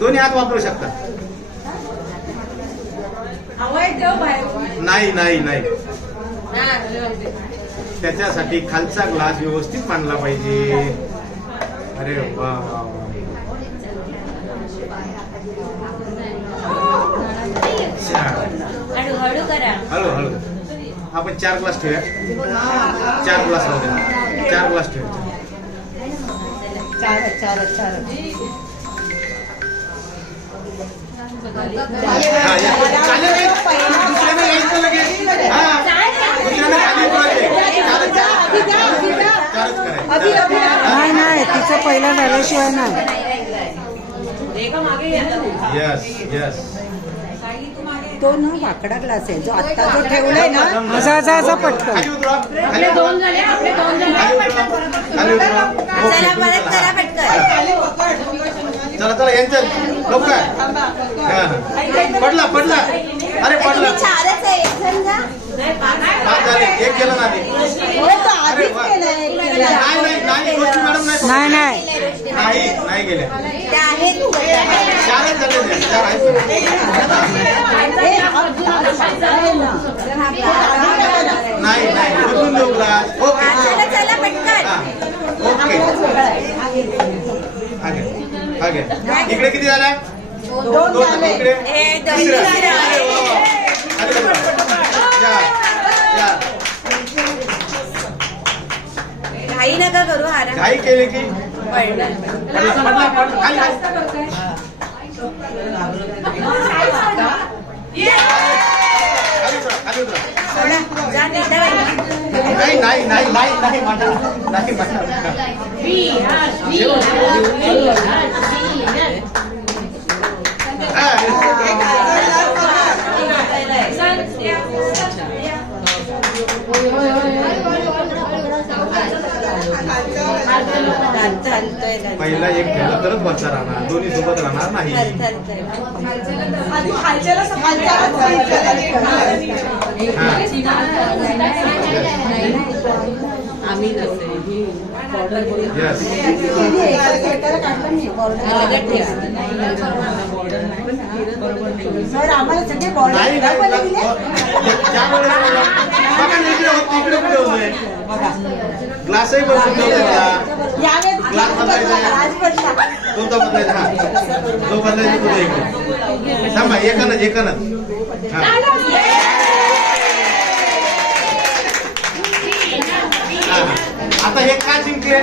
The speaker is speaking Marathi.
दोन्ही हात वापरू शकता. नाही नाही नाही, त्याच्यासाठी खालचा ग्लास व्यवस्थित मांडला पाहिजे. अरे वा वा वा. हळू करा. हळू. आपण 4 ग्लास ठेवूया. 4 ग्लास लावू द्या. 4 ग्लास ठेवूया. चार. नाही तिचं पहिलं झाल्याशिवाय नाही. Yes yes. तो ना वाकडा ग्लास आहे जो आता जो ठेवलाय ना, असा पटकन. खाली उतरा. आपले दोन झाले. खाली उतरा. चला परत करा पटकन. चला यांचं लवकर. पडला. अरे पडला. 4च आहे. समजा 5 झाले. 1 गेला ना आधी. हो तो आधीच केलाय. नाही गोष्टी मॅडम नाही गेल्या. त्या आहेत 4च झाले. 4 आहेत. नाही बदलून देऊ ग्लास. ओके चला पटकन. ओके. इकडे किती झाल्या? 2 झाले. इकडे घाई नका करू. आराम. घाई केले की पडलं. पहिला एक ठेवला तरच वरचा राहणार. दोन्ही सोबत राहणार नाही. आम्हाला सगळे बॉर्डर ग्लासही बसून ग्लास बदलायचा. कोणता बदलायचा? हा जो बदलायचा तुझा इकडे थांबा. एकानच. आता हे का जिंकले?